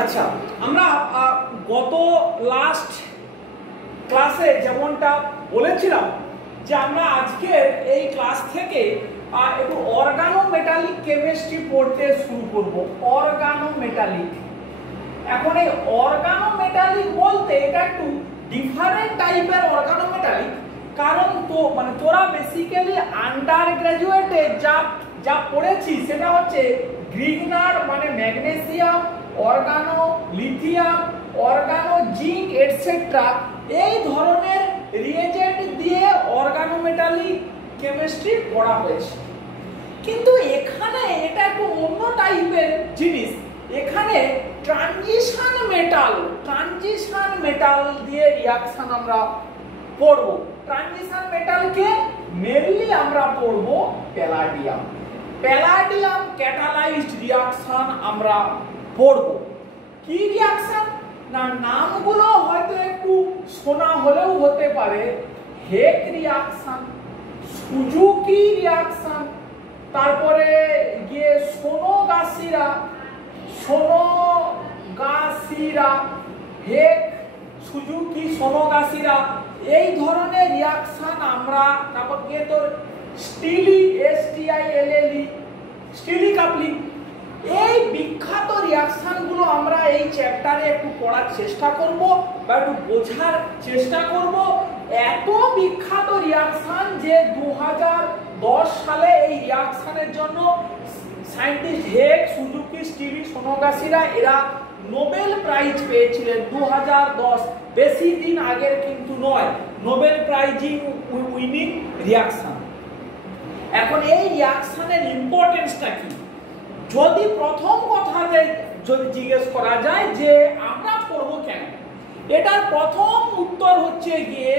আচ্ছা, আমরা গত লাস্ট ক্লাসে যেমনটা বলেছিলাম যে আমরা আজকের এই ক্লাস থেকে একটু অর্গানোমেটালিক কেমিস্ট্রি পড়তে শুরু করব। অর্গানোমেটালিক, এখন এই অর্গানোমেটালিক বলতে এটা একটু ডিফারেন্ট টাইপের অর্গানোমেটালিক, কারণ তো মানে তোরা বেসিক্যালি আন্ডার গ্রাজুয়েটে যা পড়েছিস সেটা হচ্ছে গ্রিগনার মানে magnesium, organo lithium, organo zinc etcetera, এই ধরনের রিয়েজেন্ট দিয়ে অর্গানোমেটালিক কেমিস্ট্রি পড়া হয়েছে। কিন্তু এখানে এটা একটু অন্য টাইপের জিনিস। এখানে ট্রানজিশন মেটাল দিয়ে রিঅ্যাকশন আমরা পড়ব। ট্রানজিশন মেটালকে মেনলি আমরা পড়ব প্যালাডিয়াম ক্যাটালাইজড রিঅ্যাকশন আমরা পড়ব। কি রিঅ্যাকশন না, নামগুলো হয়তো একটু শোনা হলেও হতে পারে। হেক রিঅ্যাকশন, সুজুকি রিঅ্যাকশন, তারপরে গিয়ে সোনোগাসিরা, হেক সুজুকি সোনোগাসিরা, এই ধরনের রিঅ্যাকশন আমরা, তারপর গিয়ে তোর স্টিলি স্টিলি কাপলিং, এই বিখ্যাত রিঅ্যাকশন গুলো আমরা এই চ্যাপ্টারে একটু পড়ার চেষ্টা করব বা একটু বোঝার চেষ্টা করব। এত বিখ্যাত রিঅ্যাকশন যে 2010 সালে এই রিঅ্যাকশনের জন্য সায়েন্টিস্ট হেক, সুজুকি, স্টিলি, সোনোগাসিরা এরা নোবেল প্রাইজ পেয়েছিলেন 2010, বেশি দিন আগের কিন্তু নয়। Nobel pricing winning reaction. এখন এই রিঅ্যাকশনের ইম্পর্টেন্সটা কি, যদি প্রথম কথাতে যদি জিজ্ঞেস করা যায় যে আমরা পড়বো কেন, এটার প্রথম উত্তর হচ্ছে গিয়ে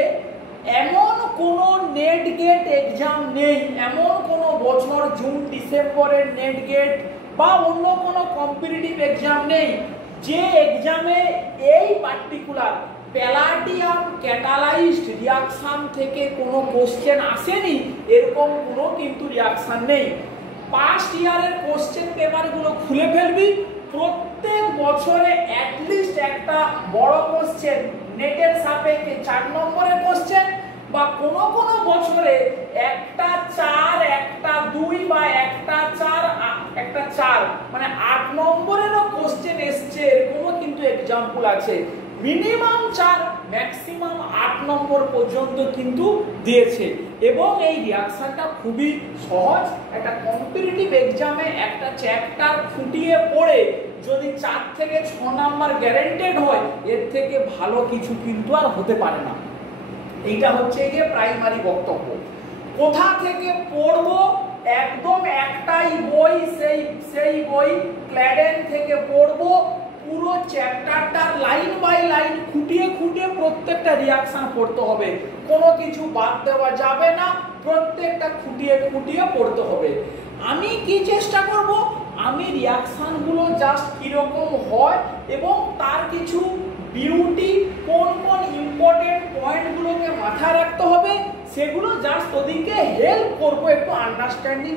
এমন কোনো নেট গেট এক্সাম নেই, এমন কোনো বছর জুন ডিসেম্বরের নেট গেট বা অন্য কোনো কম্পিটিটিভ এক্সাম নেই যে এক্সামে এই পার্টিকুলার প্যালাডিয়াম ক্যাটালাইজড রিঅ্যাকশন থেকে কোনো কোশ্চেন আসেনি, এরকম কোনো কিন্তু রিঅ্যাকশন নেই। পাস্ট ইয়ারের কোশ্চেন পেপারগুলো খুলে ফেলবি, প্রত্যেক বছরে অ্যাটলিস্ট একটা বড় কোশ্চেন নেটের সাপেক্ষে 4 নম্বরের কোশ্চেন, বা কোনো কোনো বছরে একটা 4, একটা 2 বা একটা 4 মানে 8 নম্বরেরও কোশ্চেন এসছে, এরকমও কিন্তু এক্সাম্পল আছে। মিনিমাম 4 ম্যাক্সিমাম 8 নম্বর পর্যন্ত কিন্তু দিয়েছে। এবং এই রিঅ্যাকশনটা খুবই সহজ। একটা কম্পিটিটিভ এক্সামে একটা চ্যাপ্টার ফুটিয়ে পড়ে যদি 4 থেকে 6 নাম্বার গ্যারান্টেড হয়, এর থেকে ভালো কিছু কিন্তু আর হতে পারে না। এইটা হচ্ছে গিয়ে প্রাইমারি বক্তব্য। কোথা থেকে পড়বো, একদম একটাই বই, সেই বই ক্ল্যাডেন থেকে পড়বো। পুরো চ্যাপ্টারটার লাইন বাই লাইন খুঁটিয়ে প্রত্যেকটা রিঅ্যাকশন পড়তে হবে, কোনো কিছু বাদ দেওয়া যাবে না, প্রত্যেকটা খুঁটিয়ে পড়তে হবে। আমি কি চেষ্টা করব, আমি রিঅ্যাকশন গুলো জাস্ট কিরকম হয় এবং তার কিছু বিউটি, কোন কোন ইম্পর্টেন্ট পয়েন্ট গুলোকে মাথায় রাখতে হবে, সেগুলো জাস্ট তোদিকে হেল্প করবো একটু আন্ডারস্ট্যান্ডিং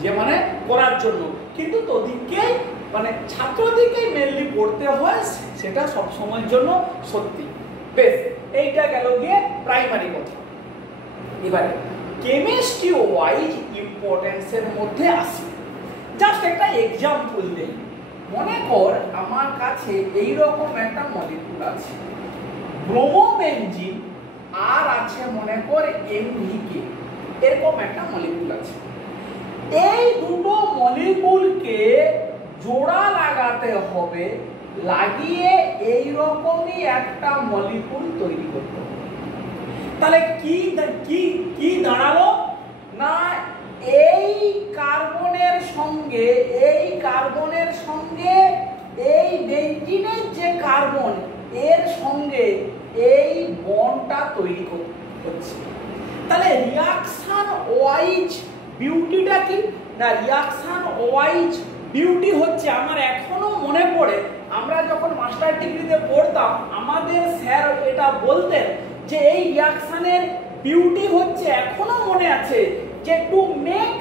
যে মানে করার জন্য। কিন্তু তোদিকে মানে ছাত্রদিকেই মেনলি পড়তে হয়, সেটা সব সময়ের জন্য সত্যি। বেশ, এইটা গেল গিয়ে প্রাইমারি কথা। এবারে কেমিস্ট্রি ওয়াইজ ইম্পর্টেন্সের মধ্যে আসি। জাস্ট একটা এক্সাম্পল দেই। মনে কর আমার কাছে এই রকম একটা মলিকুল আছে, ব্রোমোবেনজিন, আর আছে মনে কর এনভিকে, এরকম একটা মলিকুল আছে। এই দুটো মলিকুলকে জোড়া লাগাতে হবে, লাগিয়ে এই রকমই একটা মলিকুল তৈরি করতে হবে। তাহলে কি দাঁড়ালো না, এই কার্বনের সঙ্গে এই বেনজিনের যে কার্বন, এর সঙ্গে এই বন্ডটা তৈরি হচ্ছে। তাহলে রিঅ্যাকশন ওয়াইজ বিউটিটা কি না, রিঅ্যাকশন ওয়াইজ বিউটি হচ্ছে, আমার এখনো মনে পড়ে আমরা যখন মাস্টার ডিগ্রিতে পড়তাম আমাদের স্যার এটা বলতেন যে এই রিঅ্যাকশনের বিউটি হচ্ছে, এখনো মনে আছে, যে to make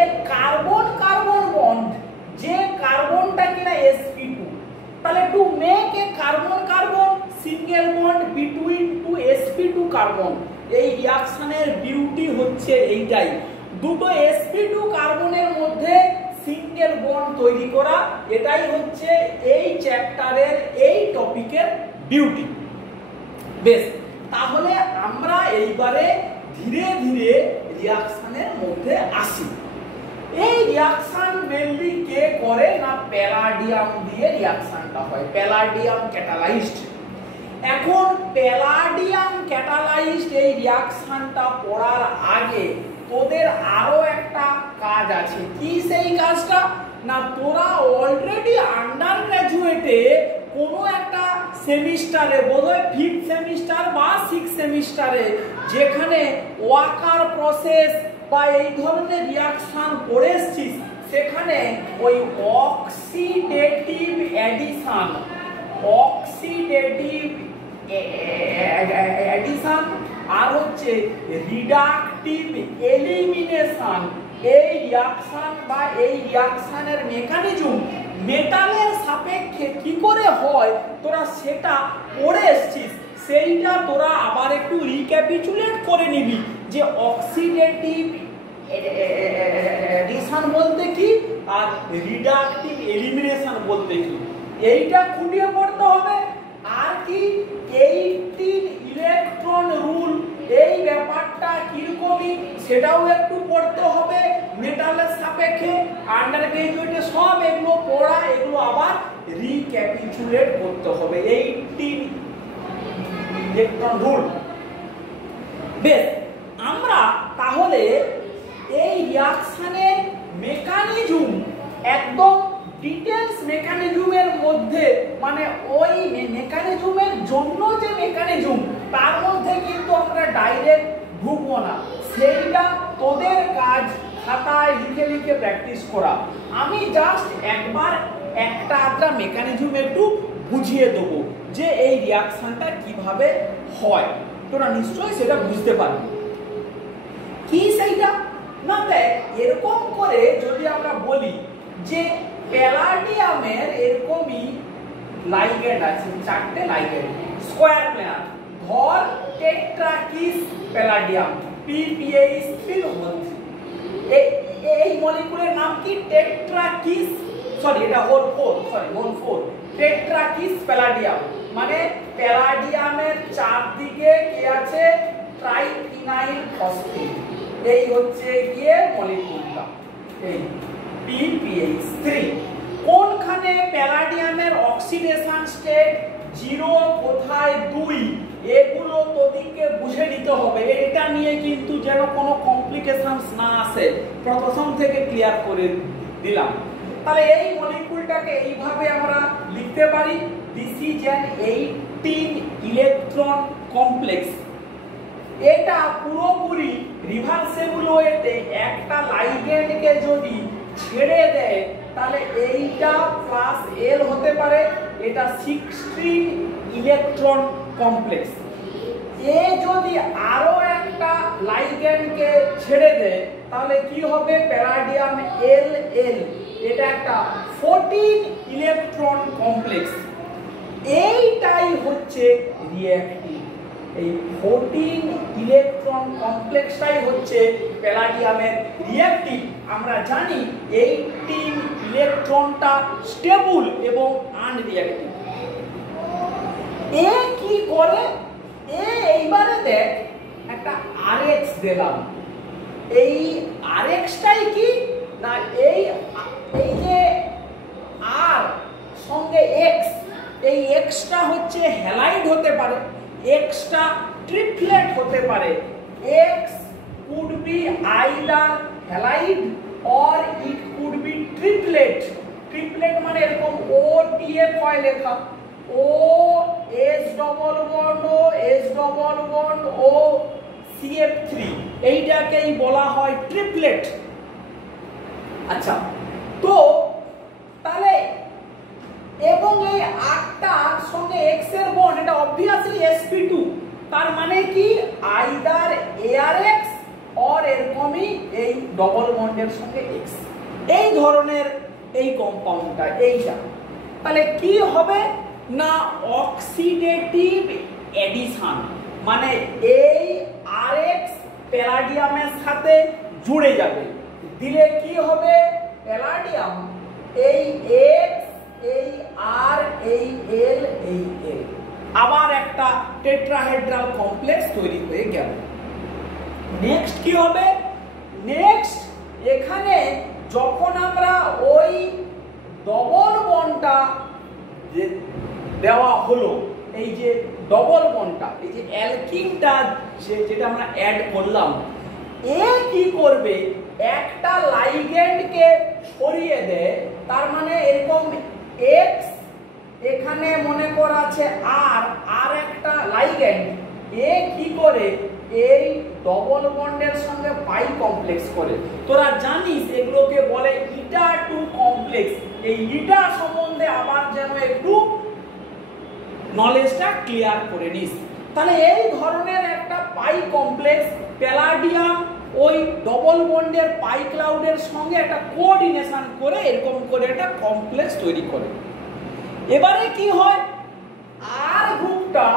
a carbon carbon bond, যে কার্বনটা কিনা sp2, তাহলে টু কার্বন। এই রিয়াকশনের বিউটি হচ্ছে এইটাই, দুটো sp2 কার্বনের মধ্যে সিঙ্গেল বন্ড তৈরি করা। এটাই হচ্ছে এই চ্যাপ্টারের এই টপিকের বিউটি। বেশ, তাহলে আমরা এইবারে ধীরে ধীরে রিয়াকশনের মধ্যে আসি। এই রিয়াকশন মেনলি কে করে না, প্যালাডিয়াম দিয়ে রিয়াকশনটা হয়, প্যালাডিয়াম ক্যাটালাইজড। এখন প্যালাডিয়াম ক্যাটালাইজড এই রিয়াকশনটা পড়ার আগে তোদের আরো একটা কাজ আছে। কি সেই কাজটা না, তোরা অলরেডি আন্ডার গ্রাজুয়েটে কোনো একটা সেমিস্টারে, বোধহয় 5th সেমিস্টার বা 6th সেমিস্টারে, যেখানে ওয়াকার প্রসেস বা এই ধরনের রিয়াকশন পড়ে এসেছিস, সেখানে ওই অক্সিডেটিভ অ্যাডিশন, অক্সিডেটিভ অ্যাডিশন আর হচ্ছে রিডাকটিভ এলিমিনেশন, এই রিয়াকশন বা এই রিয়াকশনের মেকানিজম মেটালের সাপেক্ষে কি করে হয় তোরা সেটা পড়ে এসেছিস। সেইটা তোরা আবার একটু রিক্যাপিচুলেট করে নিবি যে অক্সিডেটিভ অ্যাডিশন বলতে কি আর রিডাকটিভ এলিমিনেশন বলতে কি, এইটা খুঁটিয়ে পড়তে হবে। আর কি 18 ইলেকট্রন রুল, এই ব্যাপারটা কিরকমই সেটাও একটু পড়তে হবে মেটালের সাপেক্ষে। আন্ডার গ্রাজুয়েটে সব এগুলো পড়া, এগুলো আবার রিক্যাপিচুলেট করতে হবে। 18 ইলেকট্রন রুল। বেশ, আমরা তাহলে এই রিয়াকশনের মেকানিজম একদম ডিটেলস মেকানিজমের মধ্যে, মানে ওই মেকানিজমের জন্য যে মেকানিজম তার মধ্যে কিন্তু আমরা ডাইরেক্ট ঢুকবো না, সেইটা তোদের কাজ খাতায় লিখে লিখে প্র্যাকটিস করা। আমি জাস্ট একবার একটা আধটা মেকানিজম একটু বুঝিয়ে দেবো যে এই রিয়াকশনটা কিভাবে হয়, তোরা নিশ্চয়ই সেটা বুঝতে পারবি। কি সেইটা না, দেখ এরকম করে যদি আমরা বলি যে প্যালাডিয়ামের এরকমই লাইগ্যান্ড আছে, 4টে লাইগ্যান্ড, স্কয়ার প্লেনার, ধর টেট্রাকিস প্যালাডিয়াম PPH3 এই মলিকুলের নাম কি, টেট্রাকিস, সরি এটা হোল 4 টেট্রাকিস প্যালাডিয়াম, মানে প্যালাডিয়ামের চারদিকে কি আছে, ট্রাইফিনাইল ফসফেট, এই হচ্ছে গিয়ে মলিকুলটা, এই PPH3। কোনখানে প্যালাডিয়ামের অক্সিডেশন স্টেট 0, কোথায় 2, এগুলো তোদিকে বুঝে নিতে হবে। এটা নিয়ে কিন্তু যেন কোনো কমপ্লিকেশনস না আসে, প্রথম থেকে ক্লিয়ার করে দিলাম। তাহলে এই মলিকুলটাকে এইভাবে আমরা লিখতে পারি, this is an 18 electron complex. এটা পুরোপুরি রিভার্সেবল ওয়েতে একটা লাইগ্যান্ডকে যদি ছেড়ে দেয় তাহলে এইটা প্লাস L হতে পারে, এটা 16 ইলেকট্রন কমপ্লেক্স। এ যদি আরো একটা লাইগ্যান্ডকে ছেড়ে দেয় তাহলে কি হবে, প্যালাডিয়াম LL, এটা একটা 14 ইলেকট্রন কমপ্লেক্স। এইটাই হচ্ছে রিঅ্যাক্টিভ, এই 14 ইলেকট্রন কমপ্লেক্সটাই হচ্ছে প্যালাডিয়ামের রিঅ্যাক্টিভ। আমরা জানি 18 ইলেকট্রনটা স্টেবল এবং আনরিঅ্যাক্টিভ। এ কি করে, এইবারে দেখ একটা RH দিলাম, এই RXটাই কি না, এই যে R সঙ্গে X, এই Xটা হচ্ছে হ্যালাইড হতে পারে, Xটা ট্রিপলেট হতে পারে। X could be either halide or it could be triplet। Triplet মানে এরকম OTF হয় লেখা, O S double bond O S double bond O CF3, এইটাকেই বলা হয় ট্রিপলেট। আচ্ছা, তো তাহলে এবং এই 8টা সঙ্গে X এর বন্ড, এটা অবভিয়াসলি sp2, তার মানে কি আইদার ARX অর এরকমই এই ডবল বন্ডের সঙ্গে X, এই ধরনের এই কম্পাউন্ডটা এইটা। তাহলে কি হবে না অক্সিডেটিভ অ্যাডিশন, মানে এই আরএক্স প্যালাডিয়ামের সাথে জুড়ে যাবে, দিলে কি হবে প্যালাডিয়াম এই এক্স এই আর এই এল এই এল আবার একটা টেট্রাহেড্রাল কমপ্লেক্স তৈরি হয়ে গেল। নেক্সট কি হবে, নেক্সট এখানে যখন আমরা ওই ডবল বন্ডটা দেওয়া হলো, এই যে ডবল বন্ডটা, এই যে অ্যালকিনটা যেটা আমরা অ্যাড করলাম, এ কি করবে একটা লাইগ্যান্ডকে সরিয়ে দেয়, তার মানে এরকম এক্স এখানে মনে করা আছে আর একটা লাইগ্যান্ড, এ কি করে এই ডবল বন্ডের সঙ্গে পাই কমপ্লেক্স করে। তোরা জানিস এগুলোকে বলে ইটা টু কমপ্লেক্স। এই ইটা সম্বন্ধে আবার যেন একটু নলেজটা ক্লিয়ার করে নিস। তাহলে এই ধরনের একটা পাই কমপ্লেক্স প্যালাডিয়াম ওই ডবল বন্ডের পাই ক্লাউডের সঙ্গে একটা কোঅর্ডিনেশন করে এরকম করে একটা কমপ্লেক্স তৈরি করে। এবারে কি হয়, আর গ্রুপটা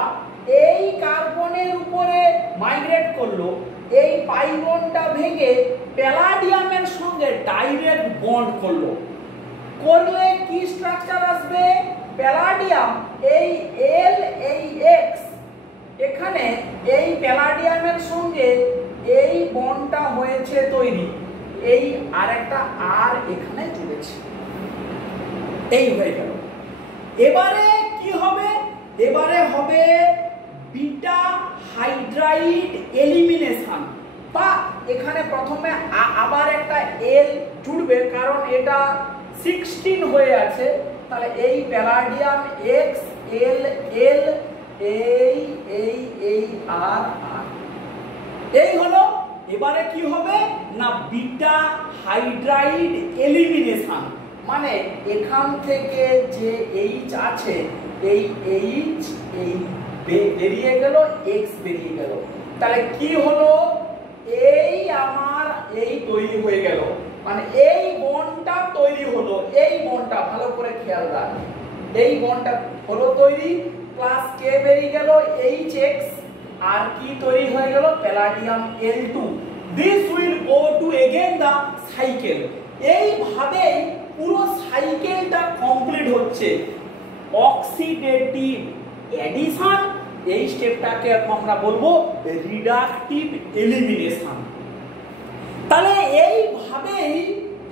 এই কার্বনের উপরে মাইগ্রেট করলো, এই পাই বন্ডটা ভেঙে প্যালাডিয়ামের সঙ্গে ডাইরেক্ট বন্ড করলো, করলে কি স্ট্রাকচার আসবে, প্যালাডিয়াম এই এল এই এক্স এখানে এই প্যালাডিয়ামের সঙ্গে এই বন্ডটা হয়েছে তৈরি, এই আরেকটা আর এখানে জুড়েছে, এই হয়ে গেল। এবারে কি হবে, এবারে হবে বিটা হাইড্রাইড এলিমিনেশন, বা এখানে প্রথমে আবার একটা এল জুড়বে কারণ এটা 16 হয়ে আছে, তাহলে এই প্যালাডিয়াম এক্স এল এল এই এই এই আর আর এই হলো। এবারে কি হবে না বিটা হাইড্রাইড এলিমিনেশন, মানে এখান থেকে যে এইচ আছে এই এইচ এই বেরিয়ে গেল, এক্স বেরিয়ে গেল, তাহলে কি হলো এই আমার এই তৈরি হয়ে গেল, মানে এই বন্ডটা তৈরি হলো, এই বন্ডটা ভালো করে খেয়াল রাখ, এই বন্ডটা হলো তৈরি, প্লাস কে বেরিয়ে গেল এইচ এক্স, আর কি তৈরি হয়ে গেল palladium L2। This will go to again the cycle. এইভাবে পুরো সাইকেলটা কমপ্লিট হচ্ছে। অক্সিডেটিভ অ্যাডিশন, এই স্টেপটাকে আমরা বলবো রিডাকটিভ এলিমিনেশন। তাহলে এইভাবেই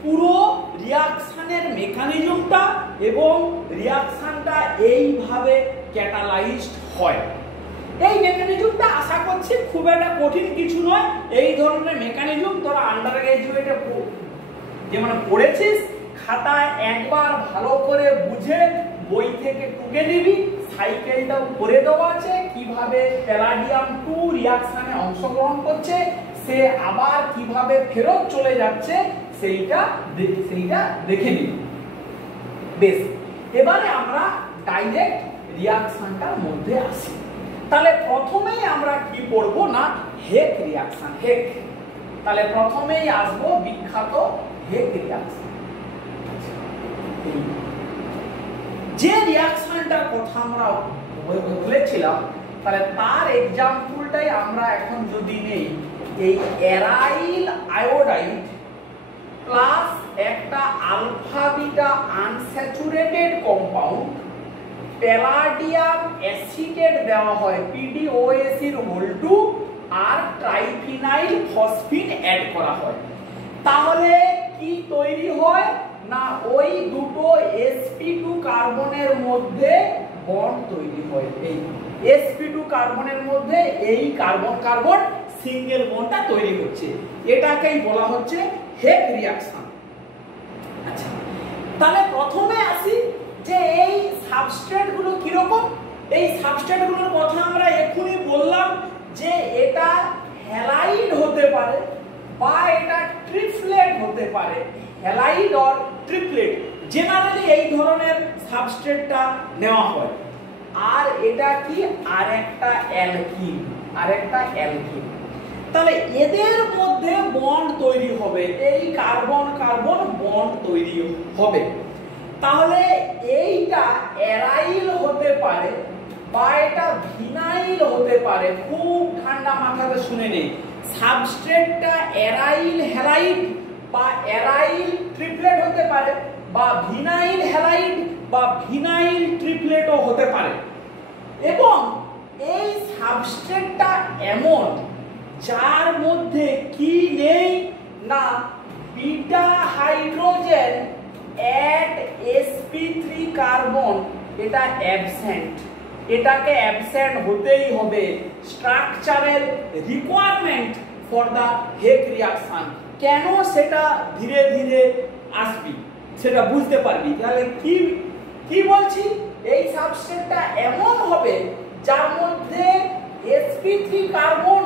পুরো রিঅ্যাকশনের মেকানিজমটা এবং রিঅ্যাকশনটা এইভাবে ক্যাটালাইজড হয়। এই মেকানিজমটা আশা করছি খুব একটা কঠিন কিছু নয়। এই ধরনের মেকানিজম তোরা আন্ডার গ্রাজুয়েটে যেমন পড়েছিস, খাতায় একবার ভালো করে বুঝে বই থেকে টুকে নিবি, সাইকেলটাও করে দেওয়া আছে, কিভাবে প্যালাডিয়াম 2 রিঅ্যাকশনে অংশগ্রহণ করছে, সে আবার কিভাবে ফেরত চলে যাচ্ছে সেইটা দেখে নিবি। বেশ, এবারে আমরা ডাইরেক্ট রিঅ্যাকশনটার মধ্যে আসি। তাহলে প্রথমেই আমরা কি পড়বো না হেক রিঅ্যাকশন। হেক, তাহলে প্রথমেই আসবো বিখ্যাত হেক রিঅ্যাকশন। যে রিঅ্যাকশনটার কথা আমরা বলেছিলাম, তাহলে তার এক্সাম্পলটাই আমরা এখন যদি নেই, এই অ্যারাইল আয়োডাইড প্লাস একটা alpha beta unsaturated compound, palladium acetate দেওয়া হয় PDOSE(2) আর ট্রাইফিনাইল ফসফিন অ্যাড করা হয়, তাহলে কি তৈরি হয় না ওই দুটো sp2 কার্বনের মধ্যে বন্ড তৈরি হয়। এই sp2 কার্বনের মধ্যে এই কার্বন কার্বন সিঙ্গেল বন্ডটা তৈরি হচ্ছে, এটাকেই বলা হচ্ছে হেক রিঅ্যাকশন। আচ্ছা, তাহলে প্রথমে আসি যে এই সাবস্ট্রেট গুলো কি রকম। এই সাবস্ট্রেট গুলোর কথা আমরা এখনই বললাম যে এটা হ্যালাইড হতে পারে বা এটা ট্রিপলেট হতে পারে, হ্যালাইড অর ট্রিপলেট, জেনারেলি এই ধরনের সাবস্ট্রেটটা নেওয়া হয়। আর এটা কি আরেকটা অ্যালকিন, আরেকটা অ্যালকিন, তাহলে এদের মধ্যে বন্ড তৈরি হবে, এই কার্বন কার্বন বন্ড তৈরি হবে। তাহলে এইটা অ্যারাইল হতে পারে বা এটা ভিনাইল হতে পারে। খুব ঠান্ডা মাথাতে শুনে নেই, সাবস্ট্রেটটা অ্যারাইল হ্যালাইড বা অ্যারাইল ট্রিপলেট হতে পারে, বা ভিনাইল হ্যালাইড বা ভিনাইল ট্রিপলেটও হতে পারে। এবং এই সাবস্ট্রেটটা এমন যার মধ্যে কি নেই না beta hydrogen at sp3 carbon, এটা অ্যাবসেন্ট। এটাকে অ্যাবসেন্ট হতেই হবে, structural requirement for the Heck reaction. কেন সেটা ধীরে ধীরে আসবি, সেটা বুঝতে পারবি। তাহলে কি কি বলছি, এই সাবস্ট্রেটটা এমন হবে যার মধ্যে sp3 কার্বন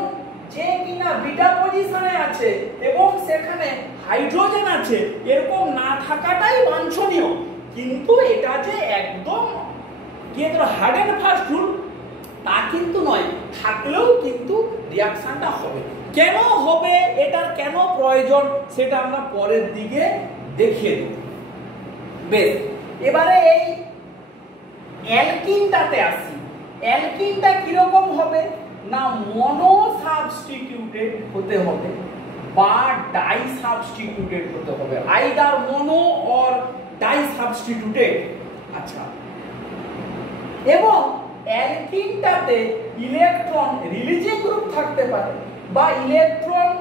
যে কিনা বিটা পজিশনে আছে এবং সেখানে হাইড্রোজেন আছে, এরকম না থাকাটাই বাঞ্ছনীয়। কিন্তু এটা যে একদম হার্ড এন্ড ফাস্ট রুল তা কিন্তু নয়, থাকলেও কিন্তু রিঅ্যাকশনটা হবে। কেন হবে, এটার কেন প্রয়োজন, সেটা আমরা পরের দিকে দেখিয়ে দেব। বেশ, এবারে এই অ্যালকিনটাতে আসি। অ্যালকিনটা কিরকম হবে না মনো সাবস্টিটিউটেড হতে হবে বা ডাই সাবস্টিটিউটেড হতে হবে, either mono or disubstituted. আচ্ছা, এবং অ্যালকিনটাতে ইলেকট্রন রিলিজিং গ্রুপ থাকতে পারে বা ইলেকট্রন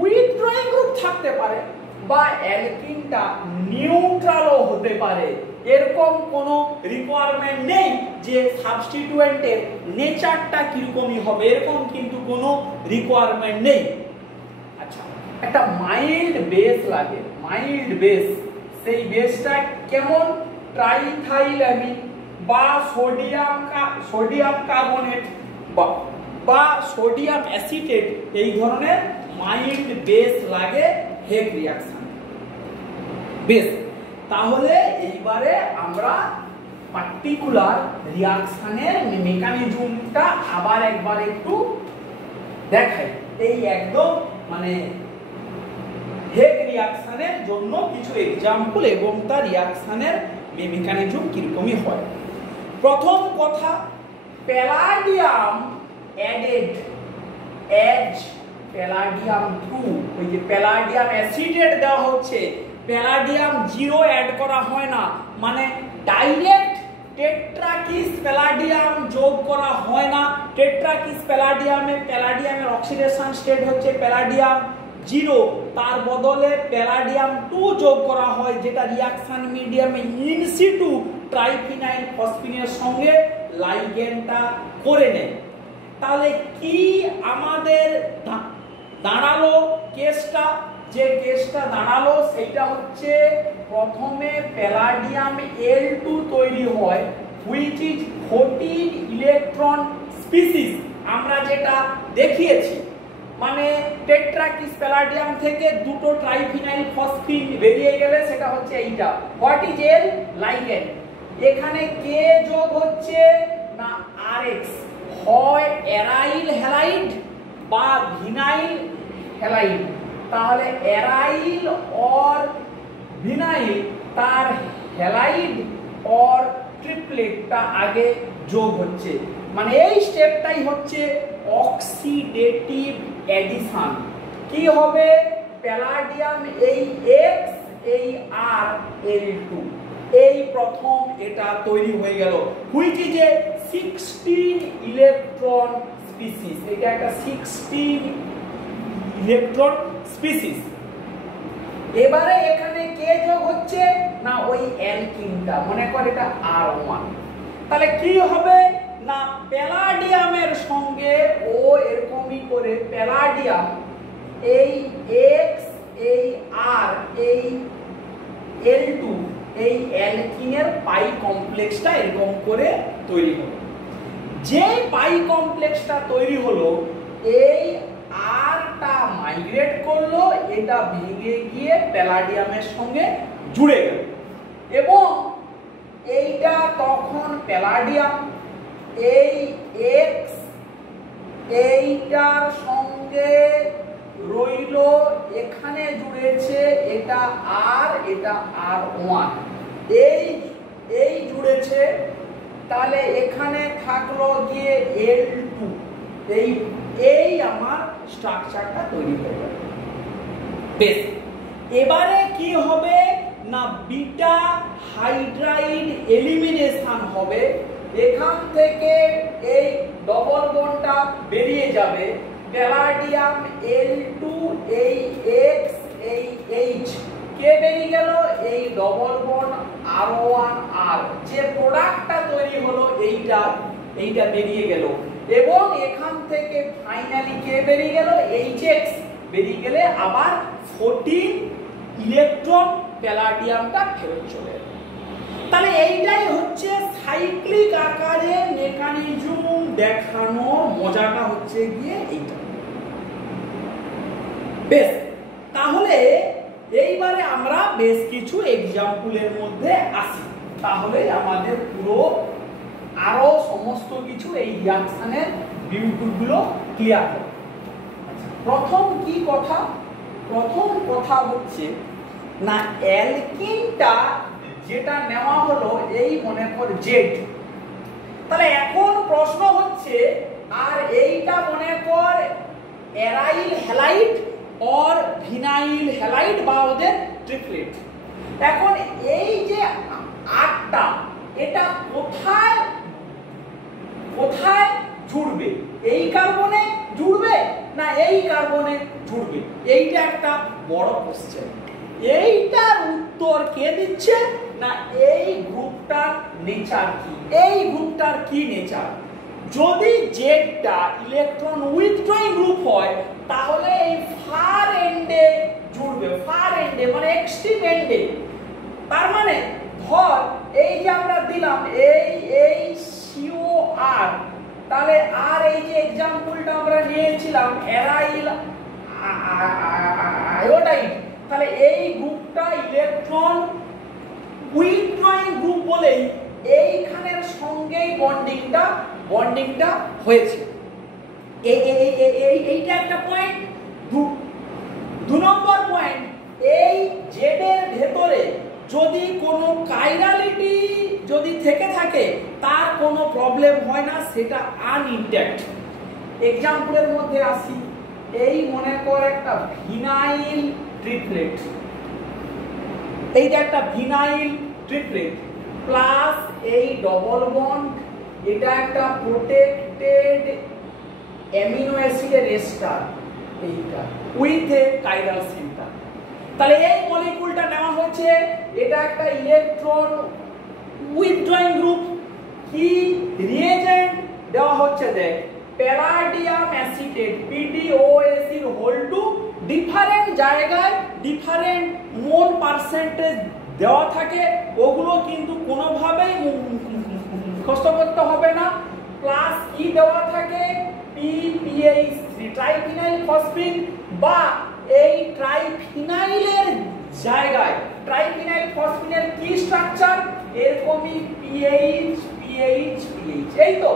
উইথড্রয়িং গ্রুপ থাকতে পারে, বা অ্যালকিনটা নিউট্রালও হতে পারে। এরকম কোনো রিকোয়ারমেন্ট নেই যে সাবস্টিটিউয়েন্টের নেচারটা কিরকমই হবে, এরকম কিন্তু কোনো রিকোয়ারমেন্ট নেই। আচ্ছা, একটা মাইল্ড বেস লাগে, মাইল্ড বেস। সেই বেসটা কেমন, ট্রাইথাইলামিন বা সোডিয়াম কার্বনেট বা সোডিয়াম অ্যাসিটেট, এই ধরনের মাইল্ড বেস লাগে হেগ রিঅ্যাকশন। বেশ, তাহলে এইবারে আমরা পার্টিকুলার রিঅ্যাকশনের মেকানিজমটা আবার একবার একটু দেখাই। এই একদম মানে হেগ রিঅ্যাকশনের জন্য কিছু এক্সাম্পল এবং তার রিঅ্যাকশনের মেকানিজম কিরকমই হয়। প্রথম কথা, প্যালাডিয়াম অ্যাডেড এজ প্যালাডিয়াম 2, ওই যে প্যালাডিয়াম অ্যাসিটেট দেওয়া হচ্ছে, প্যালাডিয়াম 0 অ্যাড করা হয় না, মানে ডাইরেক্ট টেট্রাকিস প্যালাডিয়াম যোগ করা হয় না। টেট্রাকিস প্যালাডিয়ামের অক্সিডেশন স্টেট হচ্ছে প্যালাডিয়াম 0, তার বদলে প্যালাডিয়াম 2 যোগ করা হয়, যেটা রিঅ্যাকশন মিডিয়ামে ইন সিটু ট্রাইফিনাইল ফসফিনের সঙ্গে লাইগেন্ডটা করে নেয়। তাহলে কি আমাদের দাঁড়ালো কেসটা, যে কেসটা দাঁড়ালো সেটা হচ্ছে প্রথমে প্যালাডিয়াম L2 তৈরি হয়, হুইচ ইজ 14 ইলেকট্রন স্পিসিস। আমরা যেটা দেখিয়েছি, মানে টেট্রাকিস প্যালাডিয়াম থেকে দুটো ট্রাইফিনাইল ফসফিন বেরিয়ে গেলে সেটা হচ্ছে এইটা। What is L, ligand. এখানে কে যোগ হচ্ছে না RX, হয় অ্যারাইল হ্যালাইড বা ভিনাইল হ্যালাইড। তাহলে অ্যারাইল অর ভিনাইল, তার হ্যালাইড অর ট্রিপলেটটা আগে যোগ হচ্ছে, মানে এই স্টেপটাই হচ্ছে অক্সিডেটিভ অ্যাডিশন। কি হবে, প্যালাডিয়াম এই X এই R L2, এই প্রথম এটা তৈরি হয়ে গেল, which is a 16 electron species. এটা একটা 16 ইলেকট্রন স্পিসিস। এবারে এখানে কে যোগ হচ্ছে না ওই অ্যালকিনটা, মনে কর এটা R1। তাহলে কি হবে না প্যালাডিয়ামের সঙ্গে ও এরকমই করে প্যালাডিয়াম এই X এই R এই L2 এই অ্যালকিনের পাই কমপ্লেক্সটা এরকম করে তৈরি হলো। যে পাই কমপ্লেক্সটা তৈরি হলো, এই আরটা মাইগ্রেট করলো, এটা ভেঙে গিয়ে প্যালাডিয়ামের সঙ্গে জুড়ে গেল এবং এইটা তখন প্যালাডিয়াম এই X এইটার সঙ্গে রইল, এখানে জুড়েছে, এটা R এটা R1, এই জুড়েছে তাহলে এখানে থাকলো গিয়ে L2, এই আমার স্ট্রাকচারটা তৈরি হয়ে গেল। বেশ, এবারে কি হবে না বিটা হাইড্রাইড এলিমিনেশন হবে। এখান থেকে এই ডবল বন্ডটা বেরিয়ে যাবে, প্যালাডিয়াম L2 এই X এই H কে বেরিয়ে গেল, এই ডবল বন্ড R1R যে প্রোডাক্টটা তৈরি হলো এইটা বেরিয়ে গেল, এবং এখান থেকে ফাইনালি কে বেরিয়ে গেল, HX বেরিয়ে গেলে আবার 14 ইলেকট্রন প্যালাডিয়ামটা ফেরত চলে এলো। তাহলে এইটাই হচ্ছে সাইক্লিক আকারে মেকানিজম দেখানোর মজাটা হচ্ছে গিয়ে এইটা। বেশ, তাহলে এইবারে আমরা বেশ কিছু এক্সাম্পলের মধ্যে আসি, তাহলে আমাদের পুরো আরো সমস্ত কিছু এই রিঅ্যাকশনের বিউটিগুলো ক্লিয়ার হবে। প্রথম কথা হচ্ছে না অ্যালকিনটা যেটা নেওয়া হলো এই মনে কর জেড, তাহলে এখন প্রশ্ন হচ্ছে আর এইটা মনে কর অ্যারাইল হ্যালাইড और ভিনাইল হ্যালাইড বা ওদের ট্রিপলেট। এখন এই যে আটটা এটা কোথায় জুড়বে, এই কার্বনে জুড়বে না এই কার্বনে জুড়বে, এইটা একটা বড় কোশ্চেন। এইটার উত্তর কে দিচ্ছে না এই গ্রুপটার নেচার কি, এই গ্রুপটার কি নেচার। যদি জেডটা ইলেকট্রন উইথড্রয়িং গ্রুপ হয় তাহলে এই ফার এন্ডে জুড়বে, ফার এন্ডে মানে এক্সট্রিম এন্ডে। তার মানে ধর এই যে আমরা দিলাম এই COR, তাহলে আর এই যে एग्जांपलটা আমরা নিয়েছিলাম অ্যারাইল আয়োডাইড, তাহলে এই গ্রুপটা ইলেকট্রন উইথড্রয়িং গ্রুপ বলেই এইখানের সঙ্গেই বন্ডিংটা হয়েছে। এইটা একটা পয়েন্ট। দু নম্বর পয়েন্ট, এই জেড এর ভেতরে যদি কোনো কাইরালিটি যদি থেকে থাকে তার কোনো প্রবলেম হয় না, সেটা আনইনট্যাক্ট। এক্সাম্পলের মধ্যে আসি, এই মনে কর একটা ভিনাইল ট্রিপলেট, এইটা একটা ভিনাইল ট্রিপলেট প্লাস এই ডবল বন্ড, এটা একটা প্রোটেক্টেড অ্যামিনো অ্যাসিডের এস্টার, এইটা উইথ এ কাইরাল সেন্টার। তাহলে এই মলিকিউলটা নেওয়া হচ্ছে, এটা একটা ইলেকট্রন উইথড্রয়িং গ্রুপ। কি রিএজেন্ট দেওয়া হচ্ছে দেখ, প্যালাডিয়াম অ্যাসিটেট PDOS এর হোল টু ডিফারেন্ট জায়গায় ডিফারেন্ট মোল পার্সেন্টেজ দেওয়া থাকে, ওগুলো কিন্তু কোনোভাবেই মুখস্থ করতে হবে না। প্লাস কি দেওয়া থাকে PPH3 ট্রাইফিনাইল ফসফিন, বা এই ট্রাইফিনাইলের জায়গায় ট্রাইফিনাইল ফসফিনের কি স্ট্রাকচার এরকমই PH PH PH, এই তো।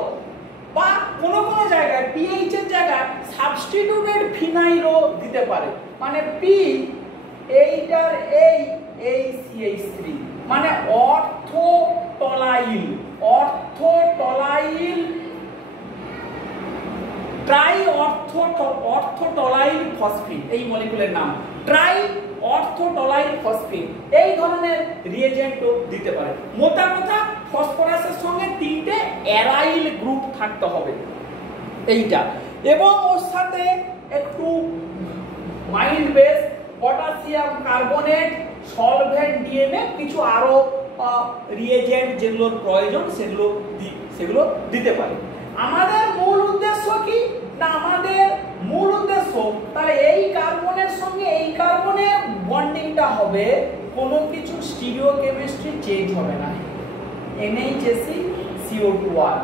বা কোন জায়গায় PH এর জায়গায় সাবস্টিটিউটেড ফিনাইলও দিতে পারে, মানে P এইটার এই CH3 মানে অর্থোটলাইল ট্রাই অর্থোটলাইল ফসফিন, এই মলিকিউলের নাম ট্রাই অর্থোটলাইল ফসফিন। এই ধরনের রিএজেন্টও দিতে পারে। মোটা কথা ফসফরাসের সঙ্গে তিনটে অ্যারাইল গ্রুপ থাকতে হবে এইটা, এবং ওর সাথে একটু mild base potassium carbonate, solvent DMF, কিছু আরো রিএজেন্ট যেগুলোর প্রয়োজন সেগুলো দিতে পারে। আমাদের মূল উদ্দেশ্য কি না, আমাদের মূল উদ্দেশ্য তাহলে এই কার্বনের সঙ্গে এই কার্বনের বন্ডিংটা হবে, কোনো কিছু স্টিরিওকেমিস্ট্রি চেঞ্জ হবে না। NHCO2R,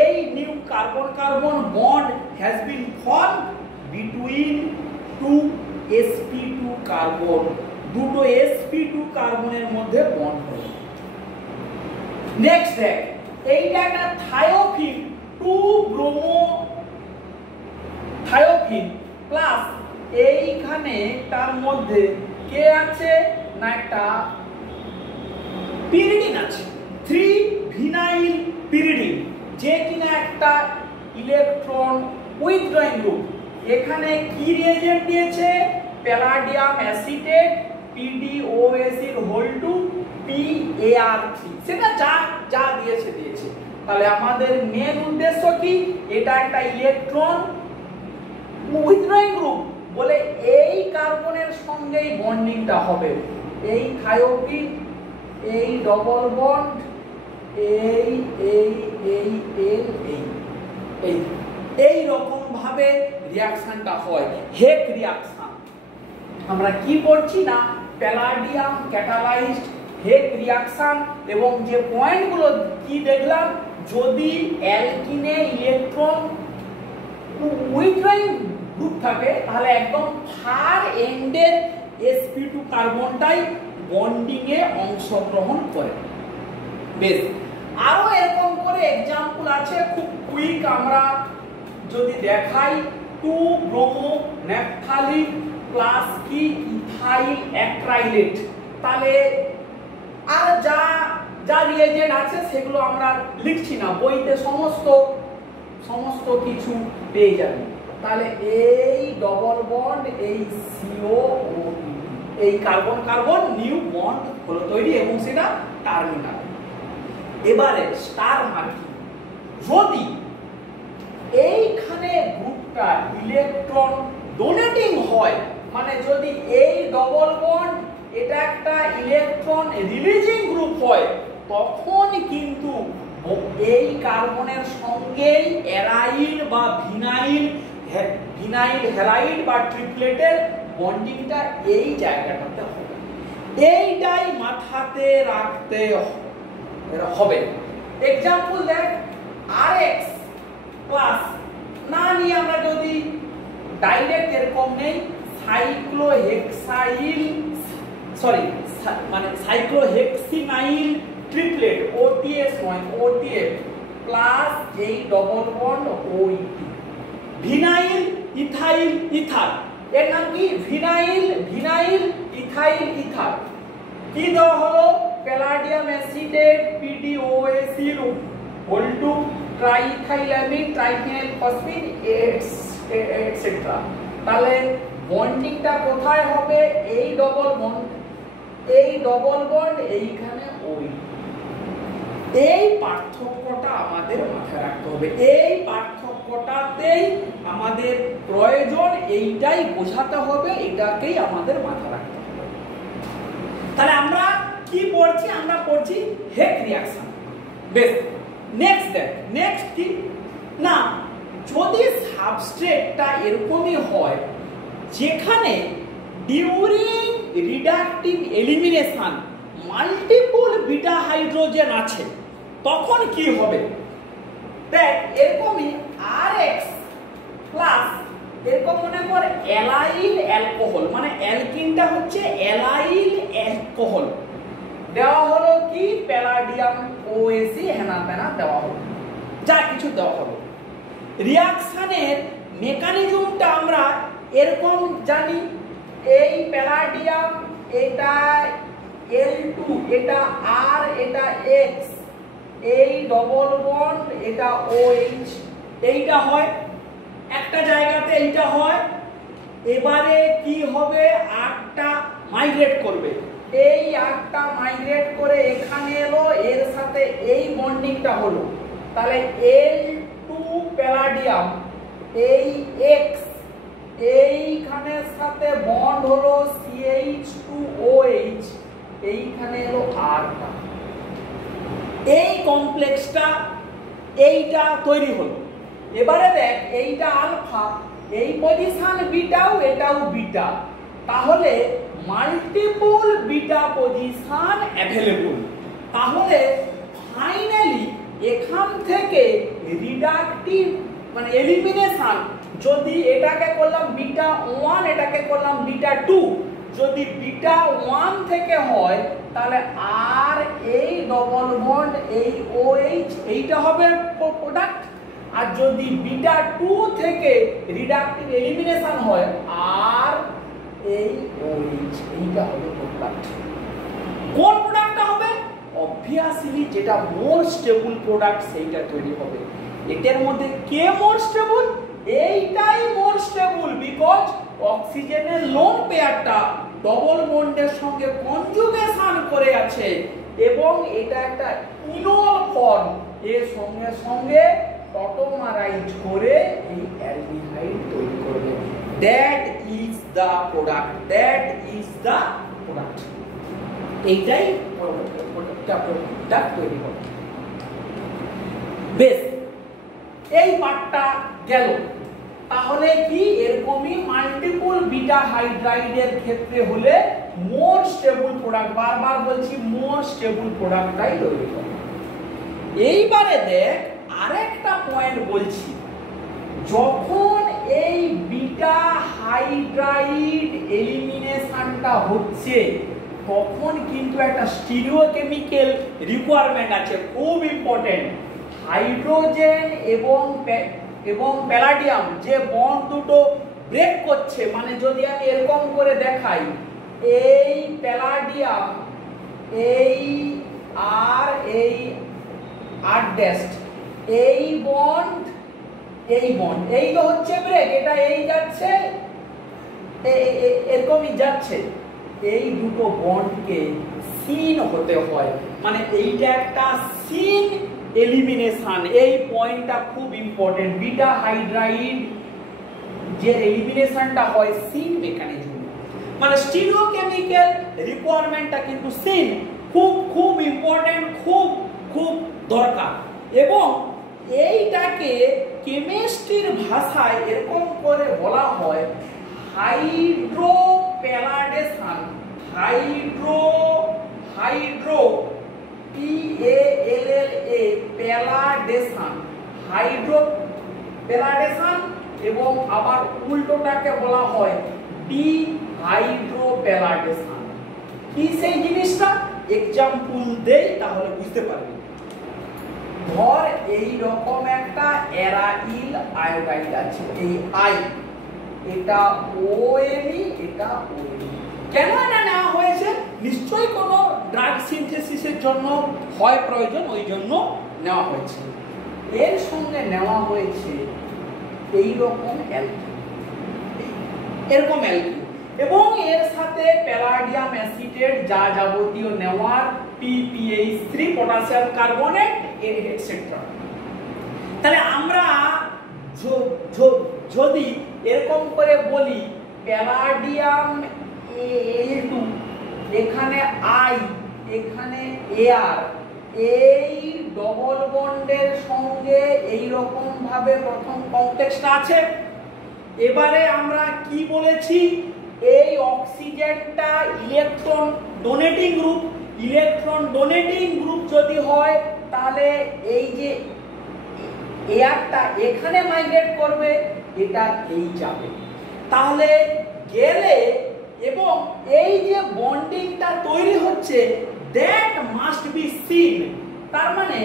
এই new carbon carbon bond has been formed between two sp2 carbon, দুটো sp2 কার্বনের মধ্যে বন্ড হবে। নেক্সট দেখ, এইটা একটা থায়োফিন 2 ব্রোমো থায়োফিন প্লাস এইখানে তার মধ্যে কে আছে না একটা পিরিডিন আছে, 3 ভিনাইল পিরিডিন, যে কিনা একটা ইলেকট্রন উইথড্রয়িং গ্রুপ। এখানে কি রিয়েজেন্ট দিয়েছে? প্যালাডিয়াম অ্যাসিটেট PdOH2 PaR3, সেটা যা যা দিয়েছে দিয়েছে। তাহলে আমাদের মেন উদ্দেশ্য কি? এটা একটা ইলেকট্রন উইথড্রয়িং গ্রুপ বলে এই কার্বনের সঙ্গেই বন্ডিংটা হবে। এই থায়োপিন, এই ডবল বন্ড, এই এই এই এই এই এই রকম ভাবে রিঅ্যাকশনটা হয়, হেক রিঅ্যাকশন। আমরা কি পড়ছি না, প্যালাডিয়াম ক্যাটালাইজড হেক রিঅ্যাকশন। এবং যে পয়েন্টগুলো কি দেখলাম, যদি অ্যালকিনে ইলেকট্রন উইথড্রয়িং গ্রুপ থাকে তাহলে একদম ফার এন্ডের sp2 কার্বনটাই বন্ডিং এ অংশগ্রহণ করে। বেশ, আরো এরকম করে एग्जांपल আছে, খুব কুইক আমরা যদি দেখাই, 2 ব্রোমো ন্যাপথালিন প্লাস কি ইথাইল অ্যাক্রাইলেট। তাহলে আর যা যা রিয়েজেন্ট আছে সেগুলো আমরা লিখছি না, বইতে সমস্ত কিছু পেয়ে যাবেন। তাহলে এই ডবল বন্ড, এই CO এই কার্বন কার্বন নিউ বন্ড হলো তৈরি এবং সেটা টার্মিনাল। এবারে স্টার মার্কিং, যদি এইখানে গ্রুপটা ইলেকট্রন ডোনেটিং হয়, মানে যদি এই ডবল বন্ড এটা একটা ইলেকট্রন রিলিজিং গ্রুপ হয়, তখন কিন্তু এই কার্বনের সঙ্গেই অ্যারাইল বা ভিনাইল হ্যালাইড বা ট্রিপলেটের বন্ডিংটা এই জায়গাটাতে হবে। এইটাই মাথাতে রাখতে হবে। एग्जांपल দেখ, RX প্লাস না নিয়ে আমরা যদি ডাইরেক্ট এরকম নেই, সাইক্লোহেক্সিনাইল ট্রিপলেট OTS নয় OTF প্লাস এই double bond OET, vinyl ethyl ether. এর নাম কি? Vinyl ethyl ether. কি দেওয়া হলো? Palladium acetate PdOH2 triethylamine triphenyl phosphine etcetera. তাহলে বন্ডিংটা কোথায় হবে? এই ডবল বন্ড এইখানে ওই। এই পার্থক্যটা আমাদের মাথায় রাখতে হবে। এই পার্থক্যটাতেই আমাদের প্রয়োজন, এইটাই বোঝাতে হবে, এটাকেই আমাদের মাথায় রাখতে হবে। তাহলে আমরা কি পড়ছি? আমরা পড়ছি হেক রিঅ্যাকশন। বেশ, নেক্সট কি না, যদি সাবস্ট্রেটটা এরকমই হয় যেখানে during reductive elimination multiple beta hydrogen আছে, তখন কি হবে? দেখ, এরকমই RX প্লাস এরকম মনে কর অ্যালাইল অ্যালকোহল, মানে অ্যালকিনটা হচ্ছে অ্যালাইল অ্যালকোহল দেওয়া হলো কি প্যালাডিয়াম OAC হেনা তেনা দেওয়া হলো, যা কিছু দেওয়া হলো। রিঅ্যাকশনের মেকানিজমটা আমরা এরকম জানি, এই প্যালাডিয়াম এটা L2 এটা R এটা X, এই ডবল বন্ড এটা OH, এইটা হয় একটা জায়গাতে, এইটা হয়। এবারে কি হবে? আটটা মাইগ্রেট করবে, এই আটটা মাইগ্রেট করে এখানে এলো, এর সাথে এই বন্ডিংটা হলো। তাহলে L2 প্যালাডিয়াম এই X এইখানের সাথে বন্ড হলো CH2OH, এইখানে এলো আরটা, এই কমপ্লেক্সটা এইটা তৈরি হলো। এবারে দেখ, এইটা আলফা, এই পজিশন বিটাও, এটাও বিটা, তাহলে মাল্টিপল বিটা পজিশন অ্যাভেলেবল। তাহলে ফাইনালি এখান থেকে রিডাকটিভ মানে এলিমিনেশন, যদি এটাকে করলাম বিটা 1 এটাকে করলাম বিটা 2, যদি বিটা 1 থেকে হয় তাহলে আর এই ডবল বন্ড এই OH এইটা হবে প্রোডাক্ট, আর যদি বিটা 2 থেকে রিডাকটিভ এলিমিনেশন হয় আর এই OH এইটা হবে প্রোডাক্ট। কোন প্রোডাক্টটা হবে? অবভিয়াসলি যেটা মোর স্টেবল প্রোডাক্ট সেইটা তৈরি হবে। এটার মধ্যে কে মোর স্টেবল? এইটাই মোর স্টেবল, বিকজ অক্সিজেনের লোন পেয়ারটা ডবল বন্ডের সঙ্গে কনজুগেশন করে আছে এবং এটা একটা ইনল ফর্ম, এর সঙ্গে সঙ্গে অটোমারাইজ করে এই অ্যালডিহাইড তৈরি করবে। That is the product, that is the product. এইটাই প্রোডাক্টটা তৈরি হবে। বেশ, এই পার্টটা গেল। তাহলে কি এরকমই মাল্টিপল বিটা হাইড্রাইডের ক্ষেত্রে হলে মোর স্টেবল প্রোডাক্ট, বারবার বলছি মোর স্টেবল প্রোডাক্টটাই তৈরি হবে। এইবারে দেখ আরেকটা পয়েন্ট বলছি, যখন এই বিটা হাইড্রাইড এলিমিনেশনটা হচ্ছে তখন কিন্তু একটা স্টিরিওকেমিক্যাল রিকোয়ারমেন্ট আছে, খুব ইম্পর্টেন্ট। হাইড্রোজেন এবং প্যালাডিয়াম যে বন্ড দুটো ব্রেক করছে, মানে যদি আমি এরকম করে দেখাই, এই প্যালাডিয়াম এই আর এই আর ড্যাশ, এই বন্ড এই তো হচ্ছে ব্রেক, এটা এই যাচ্ছে এরকমই যাচ্ছে, এই দুটো বন্ডকে সিন হতে হয়, মানে এইটা একটা সিন এলিমিনেশন। এই পয়েন্টটা খুব ইম্পর্টেন্ট। বিটা হাইড্রাইড যে এলিমিনেশনটা হয় সিন মেকানিজম, মানে স্টিরিওকেমিক্যাল রিকোয়ারমেন্টটা কিন্তু সিন, খুব খুব ইম্পর্টেন্ট, খুব খুব দরকার। এবং এইটাকে কেমিস্ট্রির ভাষায় এরকম করে বলা হয় হাইড্রোপ্যালাডেশন। হাইড্রো PALLA প্যালাডেশন, হাইড্রোপ্যালাডেশন, এবং আবার উল্টোটাকে বলা হয় ডিহাইড্রোপ্যালাডেশন। কি সেই জিনিসটা? এক্সাম্পল দেই তাহলে বুঝতে পারবে। ধর এই রকম একটা অ্যারাইল আয়োডাইড আছে, এই আই, এটা ONe, এটা ONe। কেন এটা নেওয়া হয়েছে? নিশ্চয়ই কোনো ড্রাগ সিনথেসিসের জন্য হয় প্রয়োজন, ওই জন্য নেওয়া হয়েছে। এর সঙ্গে নেওয়া হয়েছে এই রকম অ্যালকিন, এরকম অ্যালকিন, এবং এর সাথে প্যালাডিয়াম অ্যাসিটেট যা যাবতীয় নেওয়ার, PPH3 পটাশিয়াম কার্বনেট এটসেট্রা। তাহলে আমরা যদি এরকম করে বলি প্যালাডিয়াম Al2, এখানে I, এখানে Ar, এই ডবল বন্ডের সঙ্গে এই রকম ভাবে প্রথম কমপ্লেক্সটা আছে। এবারে আমরা কি বলেছি, এই অক্সিজেনটা electron donating group, electron donating group যদি হয় তাহলে এই যে এয়ারটা এখানে মাইগ্রেট করবে, এটা এই যাবে, তাহলে গেলে, এবং এই যে বন্ডিংটা তৈরি হচ্ছে দ্যাট মাস্ট বি সিন। তার মানে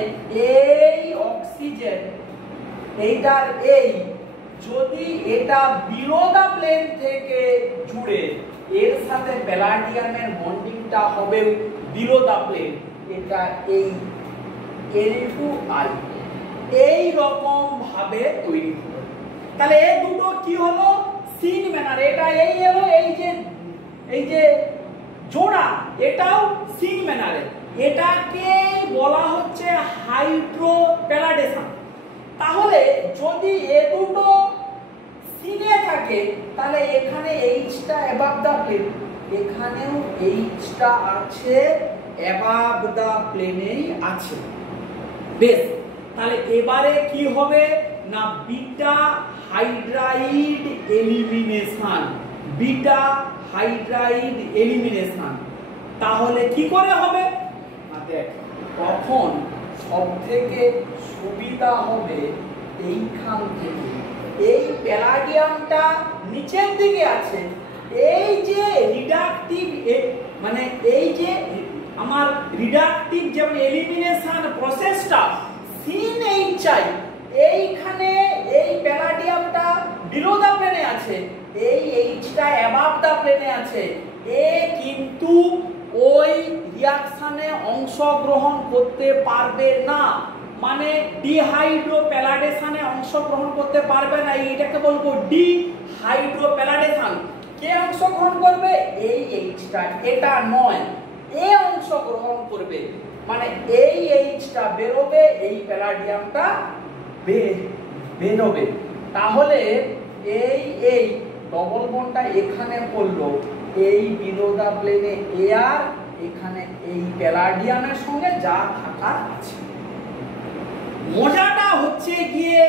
এই অক্সিজেন এইটার এই যদি এটা বিলো দা প্লেন থেকে জুড়ে, এর সাথে প্যালাডিয়ামের বন্ডিংটা হবে বিলো দা প্লেন, এটা এই Al2I এই রকম ভাবে তৈরি হবে। তাহলে এই দুটো কি হলো? Syn manner. এটা এই এলো, এই যে জোড়া, এটাও সিন ম্যানারে। এটাকে বলা হচ্ছে হাইড্রোপ্যালাডেশন। তাহলে যদি এ দুটো সিনে থাকে তাহলে এখানে এইচটা অ্যাবাভ দা প্লেন, এখানেও এইচটা আছে অ্যাবাভ দা প্লেনেই আছে। বেশ, তাহলে এবারে কি হবে না beta hydride elimination, beta hydride elimination. তাহলে কি করে হবে না দেখ, তখন সবথেকে সুবিধা হবে এইখান থেকে, এই প্যালাডিয়ামটা নিচের দিকে আছে, এই যে রিডাকটিভ মানে এই যে আমার রিডাকটিভ যেমন এলিমিনেশন প্রসেসটা সিন এইচআই, এইখানে এই প্যালাডিয়ামটা বিলো দা প্লেনে আছে, এই এইচটা অ্যাবাভ দা প্লেনে আছে। এ কিন্তু ওই রিয়াকশানে অংশগ্রহণ করতে পারবে না, মানে ডিহাইড্রোপ্যালাডেশনে অংশগ্রহণ করতে পারবে না, এটাকে বলবো ডিহাইড্রোপ্যালাডেশন। কে অংশগ্রহণ করবে? এই এইচটা, এটা নয়, এ অংশগ্রহণ করবে, মানে এই এইচটা বেরোবে, এই প্যালাডিয়ামটা বেরোবে। তাহলে এই ডবল বন্ডটা এখানে পড়লো, এই বিলো দা প্লেনে এয়ার, এখানে এই প্যালাডিয়ামের সঙ্গে যা থাকার আছে। মজাটা হচ্ছে গিয়ে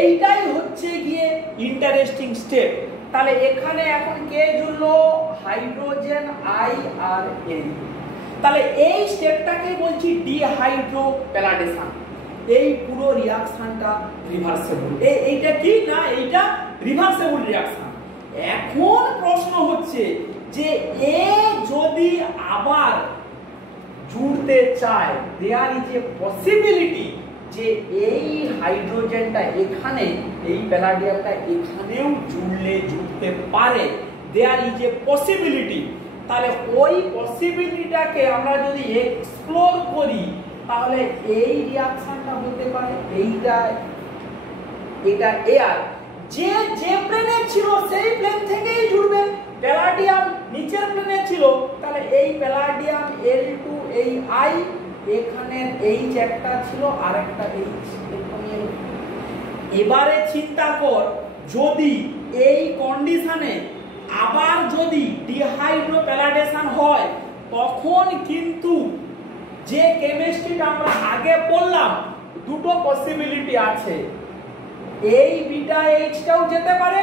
এইটাই হচ্ছে গিয়ে ইন্টারেস্টিং স্টেপ। তাহলে এখানে এখন কে জুড়লো? হাইড্রোজেন আই আর এন। তাহলে এই স্টেপটাকে বলছি ডিহাইড্রোপ্যালাডেশন। এই পুরো রিয়াকশনটা রিভার্সেবল। এইটা কি না, এইটা রিভার্সেবল রিয়াকশন। এখন প্রশ্ন হচ্ছে যে এ যদি আবার জুড়তে চায়, দেয়ার ইজ এ পসিবিলিটি যে এই হাইড্রোজেনটা এখানে, এই প্যালাডিয়ামটা এখানেও জুড়তে পারে, দেয়ার ইজ এ পসিবিলিটি। তাহলে ওই পসিবিলিটিটাকে আমরা যদি এক্সপ্লোর করি, তাহলে এই রিয়াকশনটা হতে পারে এটা এয়ার, যে প্লেনে ছিল সেই প্লেন থেকেই জুড়বে। প্যালাডিয়াম নিচের প্লেনে ছিল, তাহলে এই প্যালাডিয়াম L2 এই I, এখানে এইচ একটা ছিল আর একটা এইচ। এবারে চিন্তা কর, যদি এই কন্ডিশনে আবার যদি ডিহাইড্রোপ্যালাডেশন হয়, তখন কিন্তু যে কেমিস্ট্রিটা আমরা আগে পড়লাম, দুটো পসিবিলিটি আছে, এই বিটা এইচটাও যেতে পারে,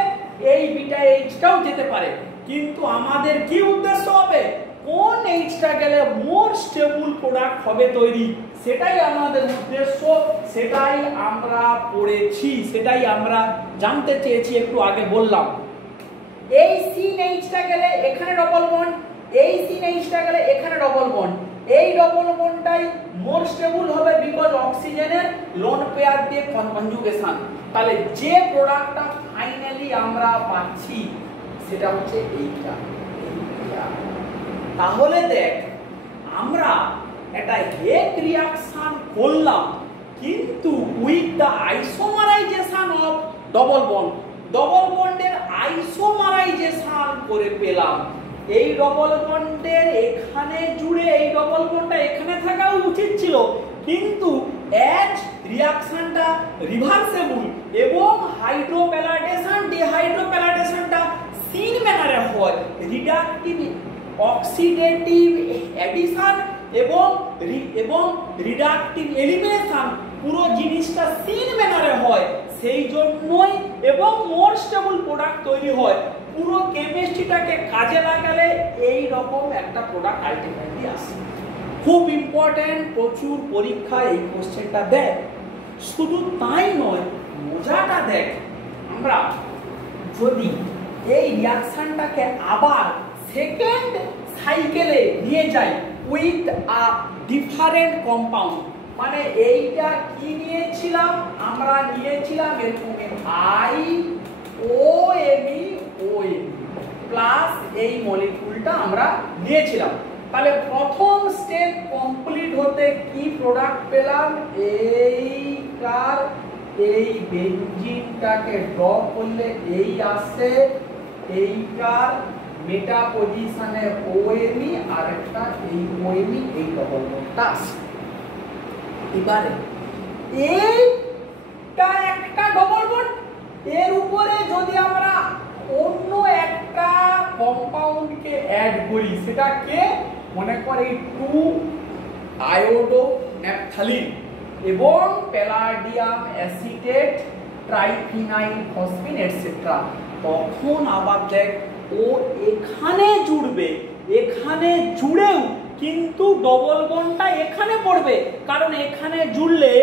এই বিটা এইচটাও যেতে পারে। কিন্তু আমাদের কি উদ্দেশ্য হবে? কোন এইচটা গেলে মোর স্টেবল প্রোডাক্ট হবে তৈরি, সেটাই আমাদের উদ্দেশ্য, সেটাই আমরা পড়েছি, সেটাই আমরা জানতে চেয়েছি, একটু আগে বললাম। এই সিন এইচটা গেলে এখানে ডবল বন্ড, এই সিন এইচটা গেলে এখানে ডবল বন্ড, এই ডবল বন্ডটাই মোর স্টেবল হবে বিকজ অক্সিজেনের লোন পেয়ার দিয়ে কনজুগেশন। তাহলে যে প্রোডাক্টটা ফাইনালি আমরা পাচ্ছি সেটা হচ্ছে এইটা। তাহলে দেখ, আমরা একটা হেক রিয়াকশন করলাম, কিন্তু with the isomerisation of double bond, double বন্ডের আইসোমারাইজেশন করে পেলাম। এই ডবল বন্ডের এখানে জুড়ে এই ডবল বন্ডটা এখানে থাকা উচিত ছিল, কিন্তু এজ রিয়াকশনটা রিভার্সেবল এবং হাইড্রোপ্যালাডেশন ডিহাইড্রোপ্যালাডেশনটা সিন ম্যানারে হয়, রিডাকটিভ অক্সিডেটিভ অ্যাডিশন এবং রিডাকটিভ এলিমিনেশন পুরো জিনিসটা সিন ম্যানারে হয়, সেই জন্যই এবং মোর স্টেবল প্রোডাক্ট তৈরি হয়। পুরো কেমিস্ট্রিটাকে কাজে লাগালে এই রকম একটা প্রোডাক্ট আলটিমেটলি আসে। খুব ইম্পর্টেন্ট, প্রচুর পরীক্ষায় এই কোশ্চেনটা দেয়। শুধু তাই নয়, মজাটা দেখ, আমরা যদি এই রিয়াকশনটাকে আবার সেকেন্ড সাইকেলে নিয়ে যাই উইথ আ ডিফারেন্ট কম্পাউন্ড, মানে এইটা কি নিয়েছিলাম আমরা? নিয়েছিলাম এরকম IOMe প্লাস এই মলিকুলটা আমরা নিয়েছিলাম। তাহলে প্রথম স্টেপ কমপ্লিট হতে কি প্রোডাক্ট পেলাম? এই বেনজিনটাকে ড্র করলে এই আসে, এইটার মেটা পজিশনে OMe আর একটা এই OMe, এই ডবল বন্ডটা আসে। এবারে এইটা একটা ডবল বন্ড, এর উপরে যদি আমরা অন্য একটা কম্পাউন্ডকে অ্যাড করি, সেটাকে মনে করে 2-আয়োডোন্যাপথালিন এবং প্যালাডিয়াম অ্যাসিটেট, ট্রাইফিনাইল ফসফিন এটসেট্রা, তখন আবার দেখ ও এখানে জুড়বে, এখানে জুড়েও কিন্তু ডবল বন্ডটা এখানে পড়বে, কারণ এখানে জুড়লে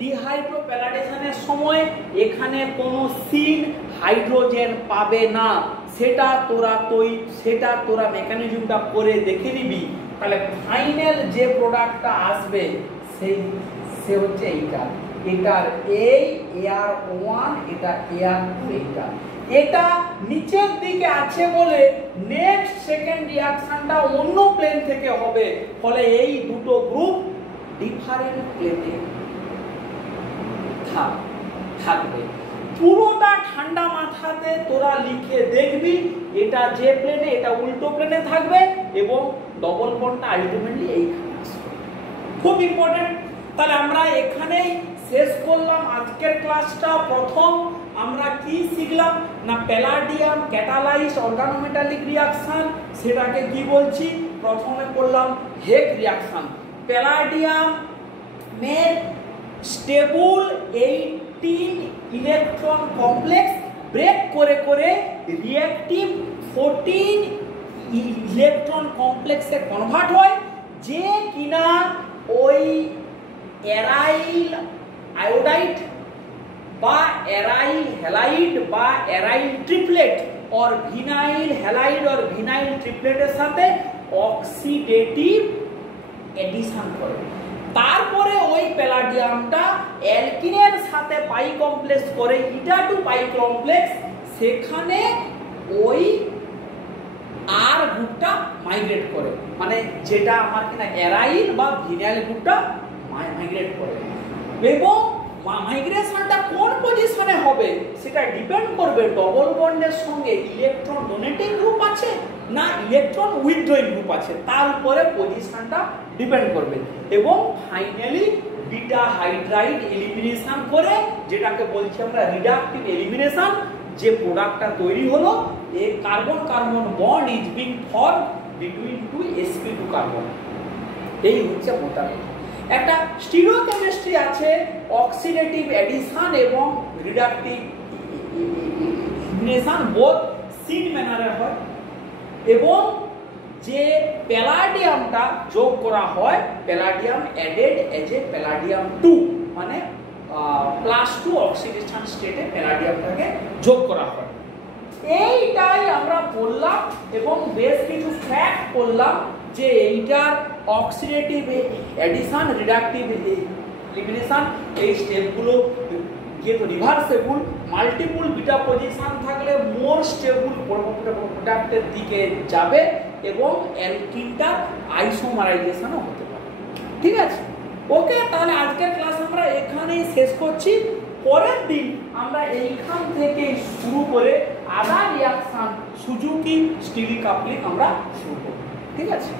ডিহাইড্রোপ্যালাডেশনের সময় এখানে কোনো সিন হাইড্রোজেন পাবে না। সেটা তোরা মেকানিজমটা করে দেখে নিবি। তাহলে ফাইনাল যে প্রোডাক্টটা আসবে সে হচ্ছে এইটা, এটার এই AR1, এটা AR2, এইটা এটা নিচের দিকে আছে বলে নেক্সট সেকেন্ড রিঅ্যাকশনটা অন্য প্লেন থেকে হবে, ফলে এই দুটো গ্রুপ ডিফারেন্ট প্লেনে থাকবে। পুরোটা ঠান্ডা মাথাতে তোরা লিখে দেখবি, এটা যে প্লেনে এটা উল্টো প্লেনে থাকবে এবং ডবল বন্ডটা আলটিমেটলি এইখানে আসবে। খুব ইম্পর্টেন্ট। তাহলে আমরা এখানেই শেষ করলাম আজকের ক্লাসটা। প্রথম আমরা কি শিখলাম না প্যালাডিয়াম ক্যাটালাইজড অর্গানোমেটালিক রিঅ্যাকশন, সেটাকে কি বলছি, প্রথমে করলাম হেগ রিঅ্যাকশন। প্যালাডিয়াম में स्टेबल 18 इलेक्ट्रन कॉम्प्लेक्स ब्रेक करे करे रिएक्टिव 14 इलेक्ट्रन कॉम्प्लेक्स से कन्वर्ट হয়, যে কিনা ওই এরাইল আয়োডাইড বা এরাইল হ্যালাইড বা এরাইল ট্রিপলেট और ভিনাইল হ্যালাইড और ভিনাইল ট্রিপলেটের সাথে অক্সিডেটিভ এডিশন করে। তারপরে ওই প্যালাডিয়ামটা অ্যালকিনের সাথে পাই কমপ্লেক্স করে ইটা টু পাই কমপ্লেক্স, সেখানে ওই আর গ্রুপটা মাইগ্রেট করে, মানে যেটা আমার কিনা অ্যারাইল বা ভিনাইল গ্রুপটা মাইগ্রেট করে। এবং মাইগ্রেশনটা কোন পজিশনে হবে সেটা ডিপেন্ড করবে ডবল বন্ডের সঙ্গে ইলেকট্রন ডোনেটিং গ্রুপ আছে না ইলেকট্রন উইথড্রয়িং গ্রুপ আছে, তার উপরে পজিশনটা ডিপেন্ড করবে। এবং ফাইনালি বিটা হাইড্রাইড এলিমিনেশন করে, যেটাকে বলছি আমরা রিডাকটিভ এলিমিনেশন, যে প্রোডাক্টটা তৈরি হলো a carbon carbon bond is being form between two sp2 carbon. এই হচ্ছে মোটা একটা স্টিরিওকেমিস্ট্রি আছে, অক্সিডেটিভ এডিশন এবং রিডাকটিভ এলিমিনেশন বোথ সিন ম্যানারে হয়। এবং যে প্যালাডিয়ামটা যোগ করা হয়, palladium added as a palladium 2, মানে +2 অক্সিডেশন স্টেটে প্যালাডিয়ামটাকে যোগ করা হয়। এইটাই আমরা বললাম এবং বেশ কিছু ফ্যাক্ট বললাম যে এইটার অক্সিডেটিভ এডিশন রিডাকটিভ এলিমিনেশন এই স্টেপগুলো যেহেতু রিভার্সেবল, মাল্টিপল বিটা পজিশন থাকলে মোর স্টেবল প্রোডাক্টের দিকে যাবে এবং অ্যালকিনটা আইসোমারাইজেশনও হতে পারে। ঠিক আছে, ওকে। তাহলে আজকের ক্লাস আমরা এখানেই শেষ করছি। পরের দিন আমরা এইখান থেকে শুরু করে আদার রিঅ্যাকশন সুজুকি স্টিল কাপলিং আমরা শুরু করব। ঠিক আছে।